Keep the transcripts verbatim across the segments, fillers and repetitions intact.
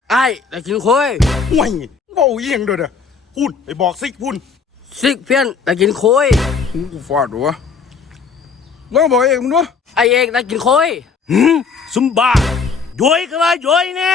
ไอ้ได้กินคุยห่วยเบาเอียงเด้อเด้อพูดไปบอกซิกพูดซิกเพี้ยนได้กินคุยกูฟาดวะลองบอกเองมึงด้วยไอเอกได้กินคุยหืมซุมบ้าย้อยก็ว่าย้อยเนี่ย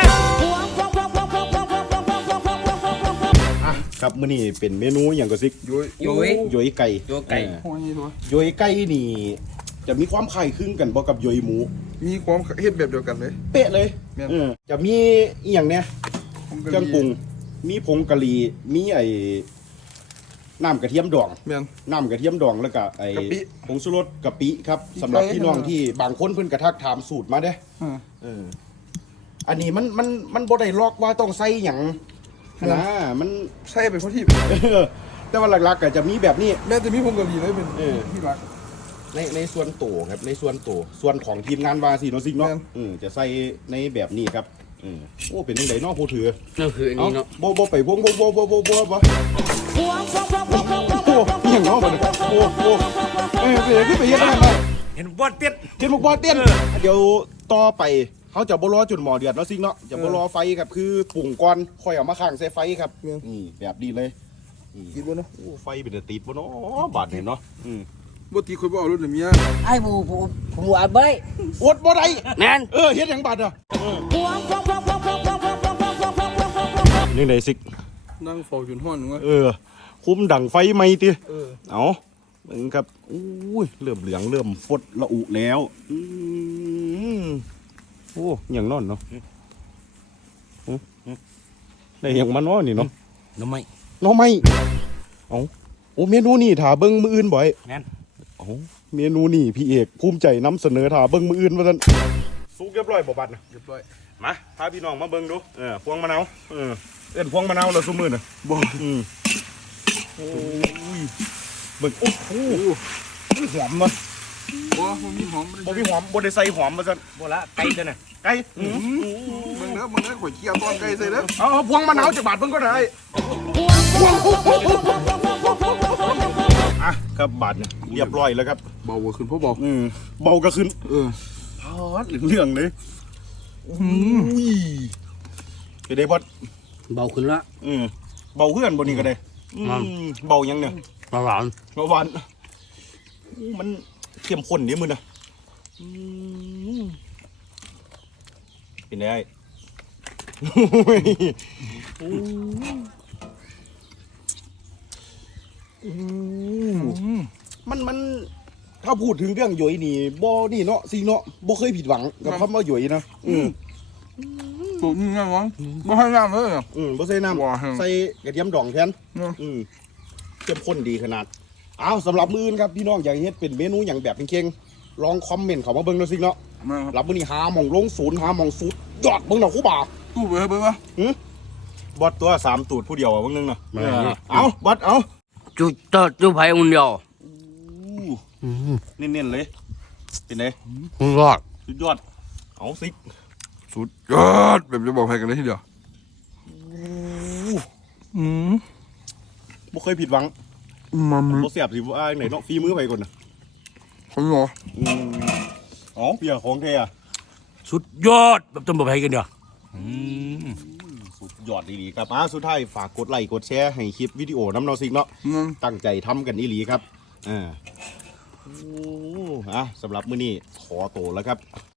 ครับมื้อนี้เป็นเมนูอย่างก็ซิกย้อยย้อยย้อยไก่ย้อยไก่ย้อยไก่นี่จะมีความคล้ายคลึงกันบ่กับย้อยหมูมีความเฮ็ดแบบเดียวกันเลยเป๊ะเลยเออจะมีอีหยังเนี่ยเครื่องปรุงมีผงกะหรี่มีไอ้น้ำกระเทียมดองน้ำกระเทียมดองแล้วก็ไอ้ผงชูรสกะปิครับสำหรับพี่น้องที่บางคนเพิ่นกระทักถามสูตรมาเด้เอออันนี้มันมันมันบ่ได้ลอกว่าต้องใส่หยังนะมันใส่เป็นข้อที่แต่ว่าหลักๆก็จะมีแบบนี้แม้จะมีผงกะหรี่เลยเป็นที่รักในในส่วนโตครับในส่วนโตส่วนของทีมงานวาซีโนซิกเนาะอือจะใส่ในแบบนี้ครับอือโอ้เป็นจังได๋เนาะผู้ถือนั่นคืออันนี้เนาะบ่บ่ไปวงบ่บ่บ่บ่บ่บ่โอ้ยังเนาะบ่โอ้โอ้เอ้ยไปขึ้นไปเฮ็ดได้บ่เห็นบ่เตี้ยเห็นบ่บ่เตี้ยเดี๋ยวต่อไปเขาจะบ่รอจนหม้อเดือดเนาะซิกเนาะจะบ่รอไฟครับคือปรุงก่อนค่อยเอามาข้างใส่ไฟครับนี่แบบนี้เลยกินบ่เนาะโอ้ไฟเป็นติดบ่เนาะบาดนี่เนาะอือบ่ตีคุยบ่เอารถเมียไอ้บูบูบูอัดบ่ได้อดบ่ได้แม่นเออเฮ็ดหยังบาดอ่ะยังไดซิกนั่งเฝ้าจนฮ้อนนึงว่าเออคุมดังไฟไหมติเออเอาเหมือนกับอุ้ยเริ่มเหลืองเริ่มฟดละอุแล้วอือโอ้ยังนอนเนาะได้ยังมานอนนี่เนาะน้ำไม่น้องไม่เอาโอ้เมนูนี่ถาเบิ้งมืออื่นบ่อยแม่นโอ้เมนูนี่พี่เอกภูมิใจนำเสนอถาเบิ้งมืออื่นว่าซั่นสุกเรียบร้อยบ่บัดนะเรียบร้อยมาพาพี่น้องมาเบิ้งดูเออพวงมะนาวเออเอิ้นพวงมะนาวแล้วซุมื้อน่ะบ่อืมโอ้ยเบิ่งโอ้โหมันหอมบ่บ่บ่มีหอมบ่มีหอมบ่ได้ใส่หอมว่าซั่นบ่ละไก่เด้อน่ะไก่อืมเบิ่งเด้อเบิ่งเด้อข่อยเคี่ยวตอนไก่ใส่เด้อเอาพวงมะนาวจักบาทเบิ่งก็ได้อ่ะครับบาทเนี่ยเรียบร้อยแล้วครับเบากว่าขึ้นพ่อบอกอืมเบาก็ขึ้นเออพอดเรื่องเลยอืมไปได้บอสเบาขึ้นละอืมเบาเพื่อนบนนี้ก็ได้อืมเบายังเนี่ยเบาหวานเบาหวานมันเข้มข้นนี่มึงนะเป็นไงมันมันถ้าพูดถึงเรื่องหยอยนี่บ่นี่เนาะสิเนาะบ่เคยผิดหวังกับคำว่าหยอยนะอืมสูตรนี่ไงวะบ่ให้น้ำเลยอืมบ่ใส่น้ำใส่กระเทียมดองแทนอืมเข้มข้นดีขนาดเอาสำหรับมื้อนี้ครับพี่น้องอยากเฮ็ดเป็นเมนูอย่างแบบเก่งๆลองคอมเมนต์เข้ามาเบิ่งดูสิเนาะรับมื้อนี้หาหม่องลงศูนย์หาหม่องสุดยอดเบิ่งเนาะครูบาตู้ไปเบิ่งวะหือบอสตัวสามตูดผู้เดียวอ่ะเบิ่งนึงเนาะเอาบอสเอาจุดตอดจุไผคนเดียวเน้นๆเลยเป็นไงสุดยอดสุดยอดเอาสิสุดยอดแบบจะบอกใครกันเลยทีเดียวอืมบ่เคยผิดหวังมันบ่เสียบสิว่าไหนเนาะฝีมือไปก่อนนะเขาเหรออืมอ๋อเปียของแท้อะสุดยอดแบบต้องบอกให้กันเดียวสุดยอดดีๆครับอ่ะสุดท้ายฝากกดไลค์กดแชร์ให้คลิปวิดีโอน้ำเนาซิกเนาะตั้งใจทำกันอีหลีครับอ่าโอ้อ่ะสำหรับมื้อนี้ขอโตแล้วครับ